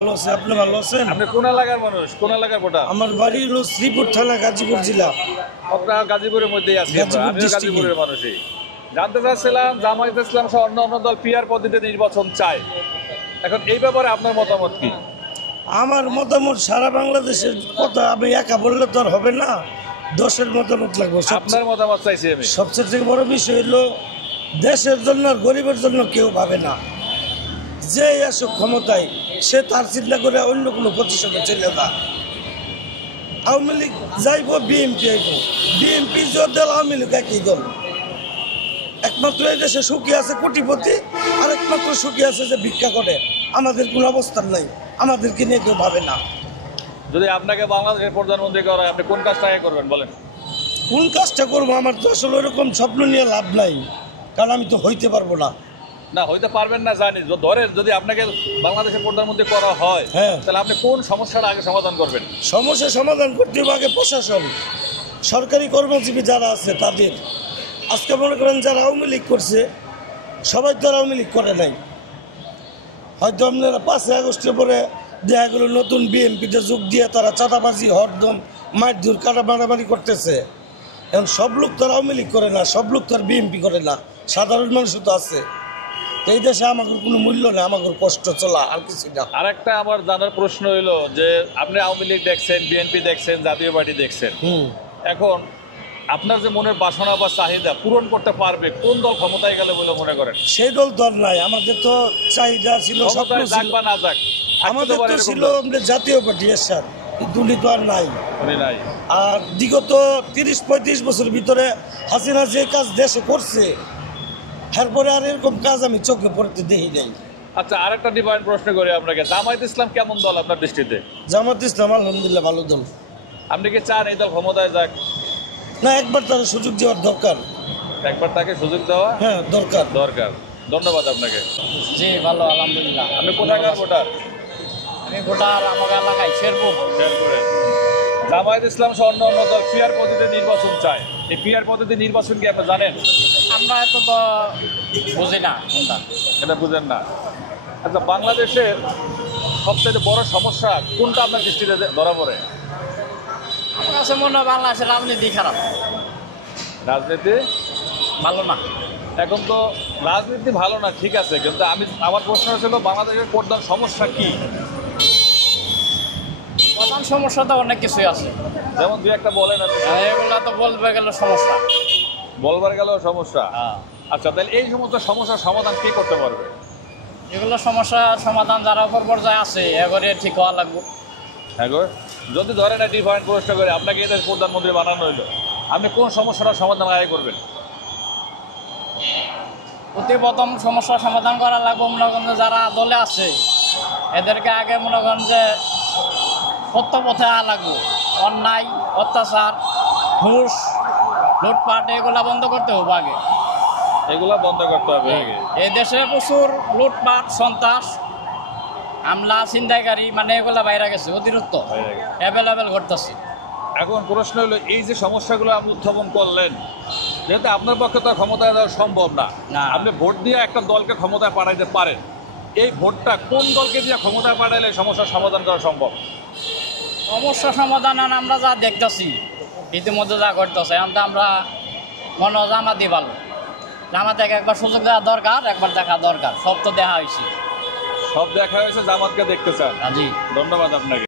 ভালো আছে, আপনি ভালো আছেন? আপনি কোন এলাকার মানুষ, কোন এলাকার ভোটার? আমার বাড়ি হলো শ্রীপুর থানা, গাজীপুর জেলা। আপনার গাজীপুরের মধ্যেই আছি, গাজীপুর আমিও ডিস্ট্রিক্টে। গাজীপুরের মানুষই। জানতে চাচ্ছিলাম জামায়াত ইসলাম সহ অন্য দল পিআর পদ্ধতিতে নির্বাচন চায়, এখন এই ব্যাপারে আপনার মতামত কি? আমার মতামত সারা বাংলাদেশের কথা আমি একা বললে তো আর হবে না, দশের মতামত লাগবে। আপনার মতামত চাইছি আমি। সবচেয়ে থেকে বড় বিষয় হলো দেশের জন্য আর গরিবের জন্য কেউ ভাবে না। যে আসুক ক্ষমতায় সে তার চিন্তা করে অন্য কোনো প্রতিষ্ঠানে চলে যা। আওয়ামী লীগ যাইব, বিএনপি আইব, বিএনপি দল, আওয়ামী লীগ একই দল। একমাত্র এই দেশে সুখী আছে কোটিপতি, আর একমাত্র সুখী আছে যে ভিক্ষা করে। আমাদের কোনো অবস্থান নাই, আমাদেরকে নিয়ে কেউ ভাবে না। যদি আপনাকে বাংলাদেশের প্রধানমন্ত্রী করা হয়, আপনি কোন কাজটা আগে করবেন বলেন? কোন কাজটা করবো? আমার তো আসলে ওরকম স্বপ্ন নিয়ে লাভ নাই, কারণ আমি তো হইতে পারবো না। না, হইতে পারবেন না জানি। ধরেন যদি আপনাকে বাংলাদেশের প্রধানমন্ত্রী করা হয়, হ্যাঁ, তাহলে আপনি কোন সমস্যাটা আগে সমাধান করবেন? সমস্যা সমাধান করতে হবে আগে প্রশাসন, সরকারি কর্মজীবী যারা আছে তাদের। আজকে মনে করেন যারা আওয়ামী লীগ করছে, সবাই তো আওয়ামী লীগ করে নাই। হয়তো আপনারা 5ই আগস্টের পরে দেখা গেল নতুন বিএনপিতে যোগ দিয়ে তারা চাঁদাবাজি, হরদম, মারধর, কাটা মারামারি করতেছে। এখন সব লোক তো আওয়ামী লীগ করে না, সব লোক তো আর বিএনপি করে না, সাধারণ মানুষও তো আছে। এই দেশে আমাদের কোনো মূল্য নেই, আমাদের কষ্ট চলা, আর কিছু না। আরেকটা আমার জানার প্রশ্ন হইলো যে আপনি আওয়ামী লীগ দেখছেন, বিএনপি দেখছেন, জাতীয় পার্টি দেখছেন, এখন আপনার যে মনের বাসনা বা চাহিদা পূরণ করতে পারবে কোন দল ক্ষমতায় গেলে বলে মনে করেন? সেই দল নাই, আমাদের তো চাহিদা ছিল, স্বপ্ন যাক ছিল, বা না যাক, আমাদের তো ছিল আমাদের জাতীয় পার্টি। এর সাথে দুর্নীতি তো আর নাই। আর বিগত 30-35 বছরের ভিতরে হাসিনা যে কাজ দেশে করছে, এরপরে আর এরকম কাজ আমি চোখে পড়তে দেখি নাই। আচ্ছা, আরেকটা ডিফারেন্ট প্রশ্ন করি আপনাকে, জামায়াত ইসলাম কেমন দল আপনার দৃষ্টিতে? জামায়াত ইসলাম আলহামদুলিল্লাহ ভালো দল। আপনি কি চান এই দল ক্ষমতায় যাক? না, একবার তার সুযোগ দেওয়ার দরকার। একবার তাকে সুযোগ দেওয়া হ্যাঁ দরকার। ধন্যবাদ আপনাকে। জি ভালো, আলহামদুলিল্লাহ। আপনি কোথাকার ভোটার? আমি ভোটার আমার এলাকায় শেরপুর। জামায়াত ইসলাম সহ অন্য দল পিআর পদ্ধতিতে নির্বাচন চায়, এই পিআর পদ্ধতি নির্বাচন কি আপনি জানেন? আমরা এত তো বুঝি না কোনটা। এটা বুঝেন না? আচ্ছা, বাংলাদেশের সবচেয়ে বড় সমস্যা কোনটা আপনার দৃষ্টিতে ধরা পড়ে? আমার কাছে মনে হয় বাংলাদেশের রাজনীতি খারাপ, রাজনীতি ভালো না। এখন তো রাজনীতি ভালো না, ঠিক আছে, কিন্তু আমার প্রশ্ন ছিল বাংলাদেশের প্রধান সমস্যা কি? প্রধান সমস্যা তো অনেক কিছুই আছে, যেমন দুই একটা বলেন আপনি। এগুলো তো বলবে গেলে সমস্যা, বলবার গেলেও সমস্যা। আচ্ছা, তাহলে এই সমস্ত সমস্যার সমাধান কে করতে পারবে? এগুলো সমস্যা সমাধান যারা উপর পর্যায়ে আছে এবারে ঠিক হওয়া লাগবে। হ্যাঁ গো, যদি ধরেন একটি পয়েন্ট প্রশ্ন করে আপনাকে এদের প্রধানমন্ত্রী বানানো হইলো, আপনি কোন সমস্যাটার সমাধান আগে করবেন? অতি প্রথম সমস্যার সমাধান করা লাগবে মনে করেন যে যারা দলে আছে এদেরকে আগে মনে করেন যে সত্য পথে আনা লাগবে। অন্যায়, অত্যাচার, ঘুষ, লুটপাট এগুলা বন্ধ করতে হবে আগে। এগুলা বন্ধ করতে হবে আগে। এই দেশে প্রচুর লুটপাট, সন্ত্রাস, হামলা, ছিনতাইকারী, মানে এগুলা বাইরে গেছে, অতিরিক্ত অ্যাভেলেবেল ঘটতেছে। এখন প্রশ্ন হলো, এই যে সমস্যাগুলো আপনি উত্থাপন করলেন, যেহেতু আপনার পক্ষে তো ক্ষমতায় দেওয়া সম্ভব না, আপনি ভোট দিয়ে একটা দলকে ক্ষমতায় পাঠাইতে পারেন, এই ভোটটা কোন দলকে দিয়ে ক্ষমতায় পাঠাইলে সমস্যার সমাধান করা সম্ভব? সমস্যা সমাধান আমরা যা দেখতেছি ইতিমধ্যে যা ঘটতেছে, এখন তো আমরা মনে হয় জামাতি ভালো। জামাতে একবার সুযোগ দেওয়া দরকার, একবার দেখা দরকার। সব তো দেখা হয়েছে, সব দেখা হয়েছে, জামাতকে দেখতে চান। জি, ধন্যবাদ আপনাকে।